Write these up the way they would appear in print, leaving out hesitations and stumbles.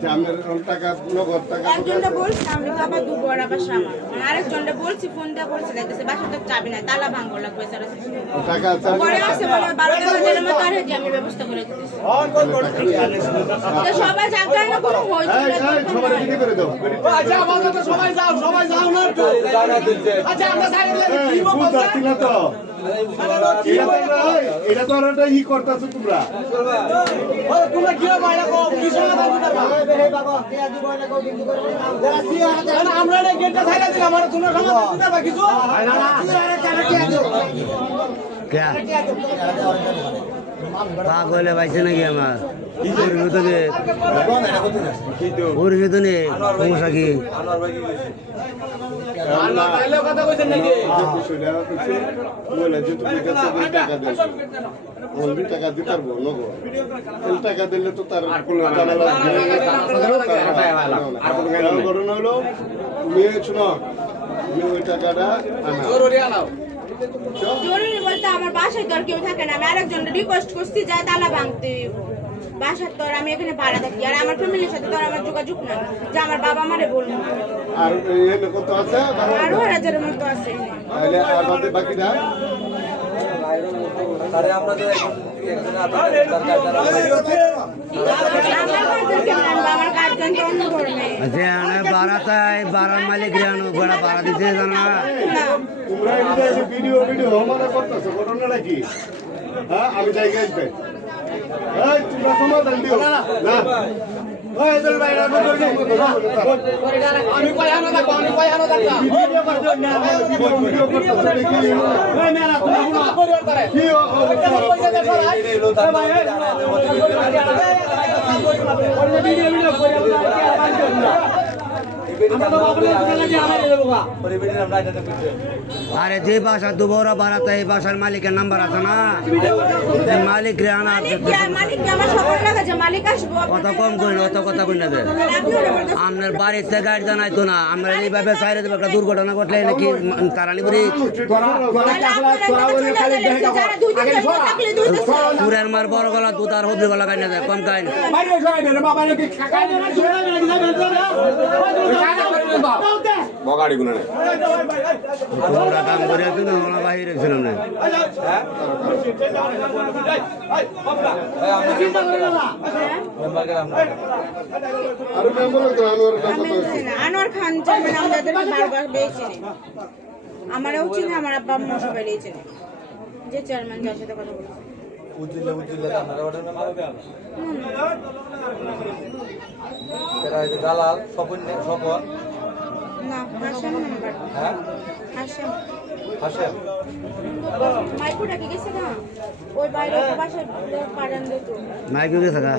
আচ্ছা আমার টাকা নগদ টাকা একজনটা বলছি আমি তো আবার দুবো আর আবার সামা আরেকজনটা বলছি ফোন দিয়ে বলছি যাইতেছে বাসাতে চাবি নাই তালা ভাঙবো লাগবে স্যার টাকা পরে আসে বলে 12 বাজারের মতো আর আমি ব্যবস্থা করে দিতেছি তো সবাই জায়গায় না কোনো হইছিল সবাই রেডি করে দাও আচ্ছা আমাদের তো সবাই যাও না একটু আচ্ছা আমরা সাইডে কি বলবো না তো এটা তো একটা ই করতেছো তোমরা তোমরা কি বাইরে কো কি সমাধান দিতে আমরা না গেটটা ছাইরা দিলাম আমরা তোমরা সমাধান দিতে পারবা কিছু পাগলে পাইছে নাকি আমার ওর ভিতরে সমস্যা কি কথা কইছেন নাকি টাকা দিতে পারবো নগদ টাকা দিলে তো তার ঘটনা হলো তুমি শোনো তুমি ওই টাকাটা জরুরি বলতে আমার বাসায় তো আর কেউ থাকে না আমি আরেকজন রিকোয়েস্ট করছি যায় তালা ভাঙতে বাসার তো আর আমি এখানে ভাড়া থাকি আর আমার ফ্যামিলির সাথে তো আর আমার যোগাযোগ না যে আমার বাবা আমারে বলবো আর এখানে কত আছে আরো হাজারের মতো আছে তাহলে আমাদের বাকিটা আমার গার্জেন তো অন্য ধরনের বাড়ার মালিক ভাড়া দিতে জানা তোমরা ভিডিও মনে করতেছো ঘটনাটা কি হ্যাঁ আমি জায়গায় আসবে তোমরা সমাধান দিও না আমি কয়হানো থাকবো আমি কয়হানো থাকবো ভিডিও করতেছো কি আরে যে বাসা দুবরা বাড়াতে এই বাসার মালিকের নাম্বার আছে না মালিক রে আনা মালিক আমার সবার লাগা যে মালিক আসবো কত কম করি অত কথা কই না দে আপনার বাড়িতে গাড়ি জানাইতো না আমরা এইভাবে চাইরে দেব একটা দুর্ঘটনা ঘটলে নাকি তারানি করি পুরের মার বড় গলা দুধ আর হবলি গলা কাইনা দেয় কম কাইন বগাড়ি গুলো তোমরা কাম করে আছো না ওনা বাহিরে ছিলাম না আর মেম্বার তো আনোয়ার খান চেয়ারম্যান আমাদের বারবার বেয়েছে আমারও চিনি আমার আব্বা আম্মা সবাই রয়েছে যে চেয়ারম্যান যার সাথে কথা বলছে দালাল স্বপন না হাসেম নাম্বার হ্যাঁ হাসেম হাসেম মাইকুটা কি গেছে না ওই বাইরে বাসায় পাড়ান দিত মাইকে গেছে গা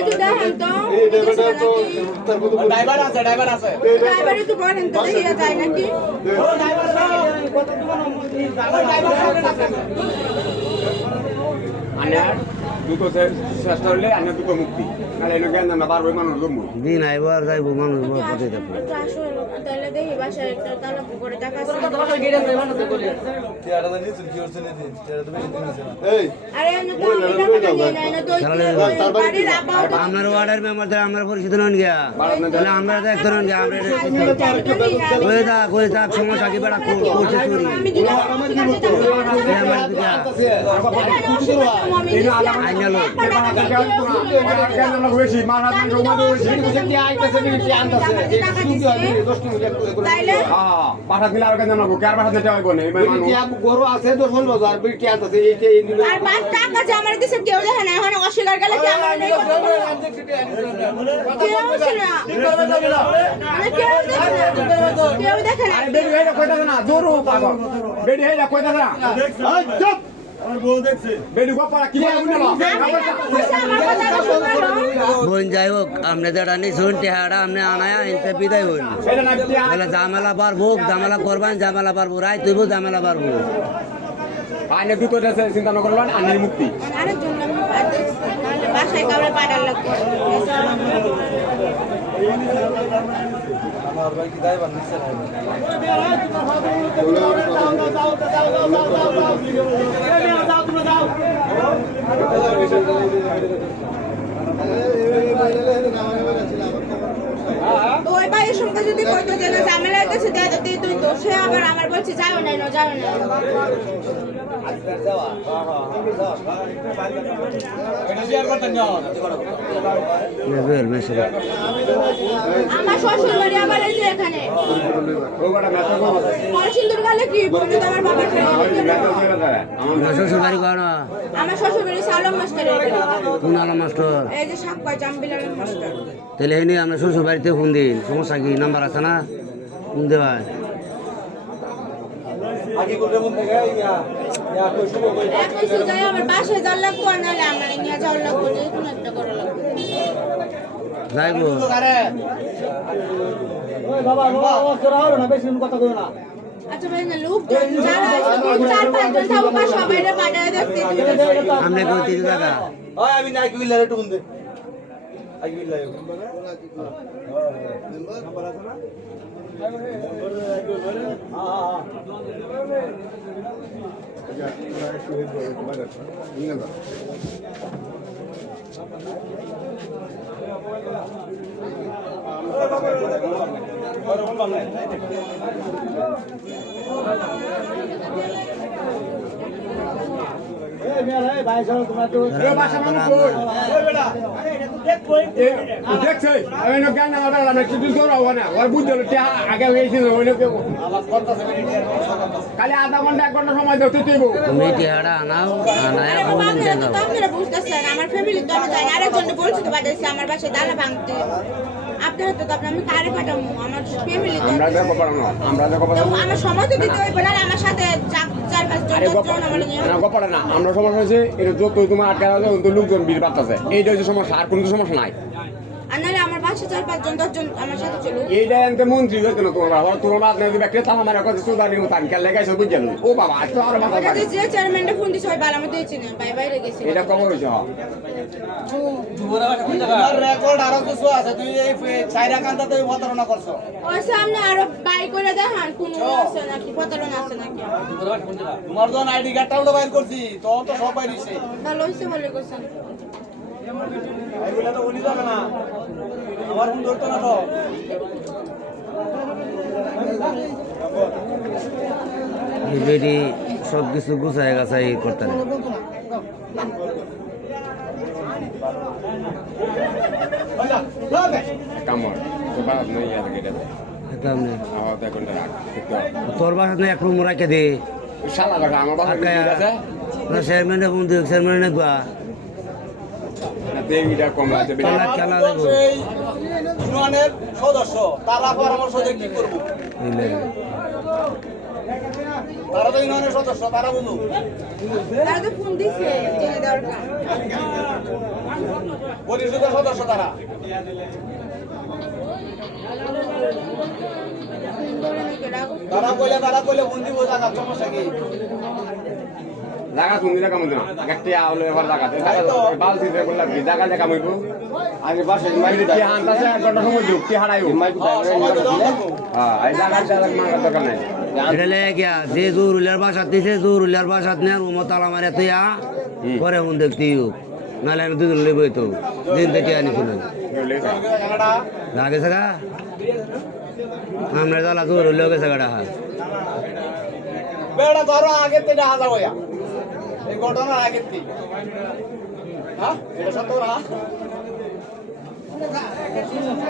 একটু দেখেন তো ড্রাইভার আছে ড্রাইভারে তো বলেন তো দেখিয়া যায় নাকি আনার দুটো চেষ্টা হলে আনার দুটো মুক্তি নাহলে এনে জ্ঞান না পারবে মানুষ জন্ম দিন আইব আর যাইব মানুষ পথে থাকবে একটু আসো তাহলে দেখি বাসায় একটা তালা করে টাকা আছে টিয়াটা নিচে কি হচ্ছে নি টিয়াটা তো বেশি দিন হচ্ছে না এই আরে আমি তো নিয়ে নাই না তো বাড়ির আব্বা আপনার ওয়ার্ডের মেম্বারদের আমরা পরিচিত নন গিয়া তাহলে আমরা তো এক ধরনের গিয়া আমরা কই থাক সমস্যা কি বেড়া করছে চুরি আমি যদি আইনা লোক বাসা দিলে আর কেন কার বাসা দিতে হবে গরু আছে তো 16,000 বিটি আনতেছে আর বাস টাকা যে আমার দিছে কেউ দেখে না এখন অস্বীকার গেলে কি আমার নেই কেউ আছে না মানে কেউ দেখে না বেডি হইলা কইতাছ না জোরু পাগল বেডি হইলা কইতাছ না চুপ আমার বউ দেখছে বেডি গোপালা কি বলে বুঝলো বোন যাই হোক আপনি যেটা নিশুন টেহাটা আপনি আনায়া ইনতে বিদায় হইল সেটা না তাহলে ঝামেলা পারবো ঝামেলা করবেন ঝামেলা পারবো রায় তুইব ঝামেলা পারবো আইনে দুটো দেশে চিন্তা না করলেন আইনের মুক্তি আরেকজন বাসায় কাউরে পাঠার লাগবে আমার ভাই কি দাইবার নিচ্ছে না যাও বলছি যাও না যাও না এটা শেয়ার করতেন না আমার শ্বশুর বাড়ি আবার এই যে এখানে ও কটা মেসা করো সিন্দুর গালে কি বলে তো আমার বাবার আমার শ্বশুর বাড়ি কর আমার শ্বশুর বাড়ি সালম মাস্টারের কোন আলম মাস্টার এই যে সাক্কা জামবিলার মাস্টার তাহলে এই নিয়ে আমরা শ্বশুর বাড়িতে ফোন দিন সমস্যা কি নাম্বার আছে না ফোন দেওয়ায় আগে করে মন থেকে কই শুরু কই এখন সুজাই আমার বাসায় যাওয়ার লাগবো আর নাহলে আমার নিয়ে যাওয়ার লাগবো যে কোনো একটা করা লাগবে যাইবো ওই বাবা তোরা হলো না বেশি কথা কইও না আচ্ছা ভাই না লোক যারা চার পাঁচজন থাকবো বা সবাই পাঠায় দেখতে আমরা কই তিন টাকা ওই আমি না কি বিল্লারে টুন দে আগে বিল্লারে এই মেলা এই ভাই সব তোমরা তো দেখছে আমি জ্ঞান না ওটা আমরা কিছু দৌড়াবো না ওর বুঝতে হলো আগে হয়েছিল ওই লোক খালি আধা ঘন্টা 1 ঘন্টা সময় দাও তুই তুমি টিহাড়া আনাও আনায় আরে ফোন বাবা দিন আপনারা তো দাও আপনারা বুঝতেছেন আমার ফ্যামিলি তো আমি জানি আরেকজনকে বলছি তো পাঠাইছি আমার বাসায় দানা ভাঙতে আপনারা তো আপনি আমি কারে পাঠাবো আমার ফ্যামিলি তো আমরা দেখো পারো না আমরা দেখো পারো তো আমার সময় তো দিতে হইবে না আমার সাথে চার পাঁচজন আমার নিয়ে না গোপারে না আমরা সমস্যা হয়েছে এটা যত তোমার আটকা আছে তো লোকজন ভিড় পাচ্ছে এইটা হচ্ছে সমস্যা আর কোনো সমস্যা নাই আর নাহলে আমার বাসায় 4-5 জন 10 জন আমার সাথে চলো এইটা এনতে মন্ত্রী হইতো না তোমার বাদ নাই দিবে ক্রেতা আমার কাছে সুদানি মত আনকে লেগাইছে বুঝছেন ও বাবা আজ তো আর মাথা ওটা যে চেয়ারম্যানটা ফোন দিছে ওই বালা মধ্যে দিয়েছে না বাইরে গেছে এটা খবর হইছে হ্যাঁ তোমার রেকর্ড আরো কিছু আছে তুই এই চাইরা কান্দাতে প্রতারণা করছো ওর সামনে আরো বাই করে দেখান কোন আছে নাকি প্রতারণা আছে নাকি তোমার যখন আইডি কার্ডটা উঠে বাইর করছি তখন তো সব বাইরিছে ভালো হইছে বলে কইছেন এইগুলা তো উনি যাবে না আমার ফোন ধরতো না তো বেটি সব কিছু গুছায় গাছাই করতে কামর তো বাদ নাই আর কেটে দেয় দেখলাম না আওয়াজ এখন রাখ তোর বাসা এক রুম রাখে দে শালা দেখা আমার বাসা আছে চেয়ারম্যানে ফোন দিও চেয়ারম্যানে দোয়া না দেবিটা কম আছে খেলা খেলা দেবো সেই ইউনিয়নের সদস্য তারা পরামর্শ দিয়ে কি করবো বুঝলে তারা তো ইউনিয়নের সদস্য তারা বলুক তারা তো ফোন দিছে জেনে দেওয়ার কাম পরিষদের সদস্য তারা তারা কইলে বন্দি হয়ে থাকার সমস্যা কি জায়গা তুমি জায়গা মধ্যে না একটা আওলে এবার জায়গা বাল দিতে বললাম কি জায়গা জায়গা মইবো আগে বাসে মাইরে কি হান্তাছে 1 ঘন্টা সময় দিও কি হারাইও হ্যাঁ এই জায়গা জায়গা মারা দরকার নাই এটা লেগে গিয়া যে জোরুলিয়ার বাসাত দিছে জোরুলিয়ার বাসাত নেয় রুম তালা মারে তুই করে ফোন দেখতে নাহলে আমি দুজন লেবই তো দিন থেকে আনিছিল লাগে সাগা আমরা জ্বালা জোর হইলেও গেছে গাড়া বেড়া ধরো আগের থেকে হাজার হইয়া এই ঘটনার আগের থেকে হ্যাঁ এটা সত্য না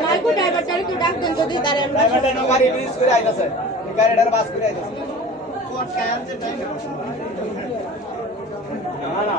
মাইকো ড্রাইভারটারে একটু ডাক দেন যদি তারে আমরা ড্রাইভারটা গাড়ি রিলিজ করে আইতাছে এই গাড়িটার বাস করে আইতাছে না না